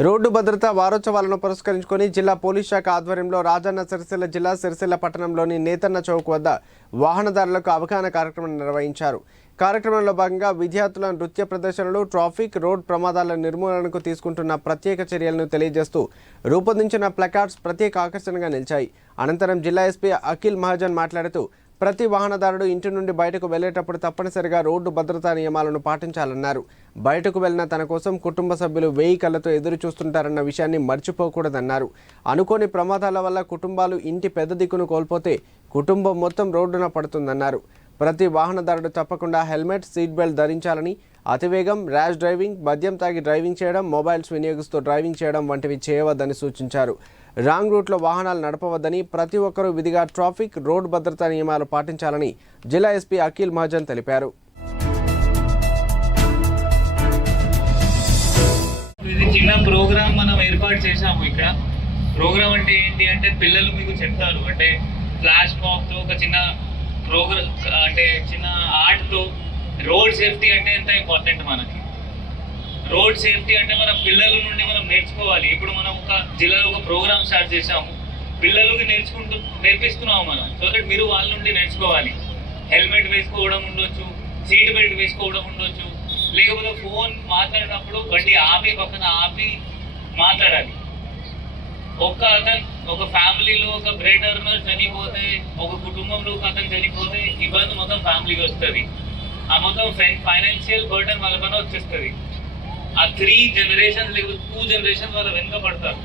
Road భద్రత వారోత్సవాలను పురస్కరించుకొని జిల్లా పోలీస్ శాఖ ఆధ్వర్యంలో రాజన్న సిరిసిల్ల జిల్లా సిరిసిల్ల పట్టణంలోని నేతన్న చౌక్ వద్ద వాహనదారులకు అవగాహన కార్యక్రమం నిర్వహించారు. కార్యక్రమంలో భాగంగా విద్యార్థుల నృత్య ప్రదర్శనలు ట్రాఫిక్ రోడ్ ప్రమాదాల నిర్మూలనకు తీసుకుంటున్న ప్రత్యేక చర్యలను తెలియజేస్తూ రూపొందించిన ప్లకార్డ్స్ ప్రత్యేక ఆకర్షణగా నిలిచాయి. అనంతరం జిల్లా ఎస్పీ అఖిల్ మహాజన్ మాట్లాడుతూ ప్రతి వాహనదారుడు ఇంటి నుండి బయటకు వెళ్ళేటప్పుడు తప్పనిసరిగా రోడ్డు భద్రతా నియమాలను పాటించాలన్నారు. బయటకు వెళ్ళిన తన కోసం కుటుంబ సభ్యులు వేయి కళ్ళతో ఎదురు చూస్తుంటారన్న విషయాన్ని మర్చిపోకూడదన్నారు. అనుకోని ప్రమాదాల వల్ల కుటుంబాలు ఇంటి పెద్ద దిక్కును కోల్పోతే కుటుంబం మొత్తం రోడ్డున పడుతుందన్నారు. ప్రతి వాహనదారుడు తప్పకుండా హెల్మెట్ సీట్ బెల్ట్ ధరించాలని అతివేగం ర్యాష్ డ్రైవింగ్ మద్యం తాగి డ్రైవింగ్ చేయడం మొబైల్స్ వినియోగిస్తూ డ్రైవింగ్ చేయడం వంటివి చేయవద్దని సూచించారు. రాంగ్ రూట్లో వాహనాలు నడపవద్దని ప్రతి ఒక్కరూ విధిగా ట్రాఫిక్ రోడ్ భద్రతా నియమాలు పాటించాలని జిల్లా ఎస్పీ అఖిల్ మహాజన్ తెలిపారు. ఇది చిన్న ప్రోగ్రామ్ మనం ఏర్పాటు చేశాము ఇక్కడ. ప్రోగ్రామ్ అంటే ఏంటి అంటే పిల్లలు మీకు చెప్తారు. అంటే ఫ్లాష్ మాప్తో ఒక చిన్న ప్రోగ్రామ్ అంటే చిన్న ఆర్ట్తో రోడ్ సేఫ్టీ అంటే ఎంత ఇంపార్టెంట్ మనకి? రోడ్ సేఫ్టీ అంటే మన పిల్లల నుండి మనం నేర్చుకోవాలి. ఇప్పుడు మనం ఒక జిల్లాలో ఒక ప్రోగ్రామ్ స్టార్ట్ చేసాము పిల్లలకి నేర్చుకుంటూ నేర్పిస్తున్నాము మనం. సో దట్ మీరు వాళ్ళ నుండి నేర్చుకోవాలి. హెల్మెట్ వేసుకోవడం ఉండొచ్చు సీట్ బెల్ట్ వేసుకోవడం ఉండొచ్చు. లేకపోతే ఫోన్ మాట్లాడినప్పుడు బండి ఆపి పక్కన ఆపి మాట్లాడాలి. ఒక్క అతను ఒక ఫ్యామిలీలో ఒక బ్రేటర్ చనిపోతే ఒక కుటుంబంలో ఒక అతను చనిపోతే ఇబ్బంది మొత్తం ఫ్యామిలీకి వస్తుంది. ఆ మొత్తం ఫైనాన్షియల్ బర్డన్ వాళ్ళ పైన వచ్చేస్తుంది. ఆ త్రీ జనరేషన్స్ లేకపోతే టూ జనరేషన్స్ వాళ్ళు వెనుక పడతారు.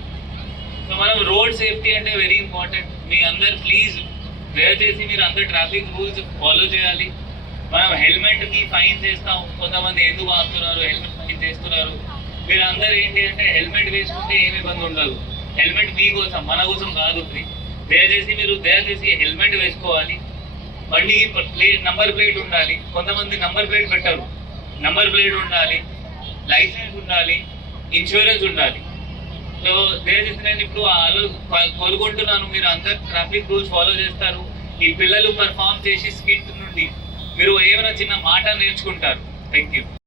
సో మనం రోడ్ సేఫ్టీ అంటే వెరీ ఇంపార్టెంట్ మీ అందరు ప్లీజ్ దయచేసి మీరు అందరు ట్రాఫిక్ రూల్స్ ఫాలో చేయాలి. మనం హెల్మెట్కి ఫైన్ చేస్తాం. కొంతమంది ఎందుకు ఆపుతున్నారు? హెల్మెట్ ఫైన్ చేస్తున్నారు. మీరు అందరు ఏంటి అంటే హెల్మెట్ వేసుకుంటే ఏమి ఇబ్బంది ఉండదు. హెల్మెట్ మీ కోసం మన కోసం కాదు దయచేసి మీరు దయచేసి హెల్మెట్ వేసుకోవాలి. బండి ప్లేట్ నంబర్ ప్లేట్ ఉండాలి. కొంతమంది నంబర్ ప్లేట్ పెట్టరు. నంబర్ ప్లేట్ ఉండాలి. లైసెన్స్ ఉండాలి ఇన్సూరెన్స్ ఉండాలి. సో దయచేసి నేను ఇప్పుడు ఆలో మీరు అందరు ట్రాఫిక్ రూల్స్ ఫాలో చేస్తారు. ఈ పిల్లలు పర్ఫామ్ చేసి స్కిట్ నుండి మీరు ఏమైనా చిన్న మాట నేర్చుకుంటారు. Thank you